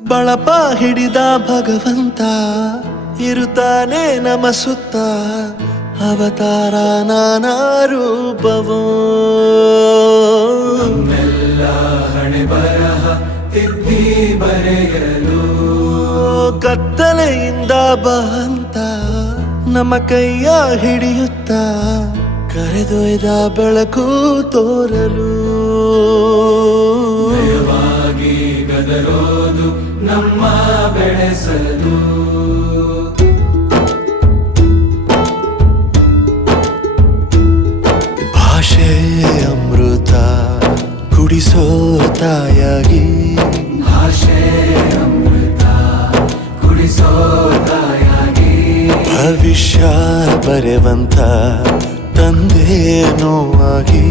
ಬಳಪ ಹಿಡಿದ ಭಗವಂತ ಇರುತ್ತಾನೆ ನಮ ಸುತ್ತ ಅವತಾರ ನಾನಾ ರೂಪವೋ ನಮ್ಮೆಲ್ಲ ಹಣೆ ಬರಹ ತಿದ್ದಿ ಬರೆಯಲು ಕತ್ತಲೆಯಿಂದ ಬಂತ ನಮ್ಮ ಕೈಯ ಹಿಡಿಯುತ್ತ ಕರೆದೊಯ್ದ ಬೆಳಕು ತೋರಲು ಭಯವಾಗಿ ಗದರೋದು ನಮ್ಮ ಬೆಳೆಸಲು ಭಾಷೆ ಅಮೃತ ಕುಡಿಸೋ ತಾಯಾಗಿ ಭಾಷೆ ಅಮೃತ ಕುಡಿಸೋ ತಾಯಾಗಿ ಭವಿಷ್ಯ ಬರೆವಂತ ತಂದೇನೋ ಆಗಿ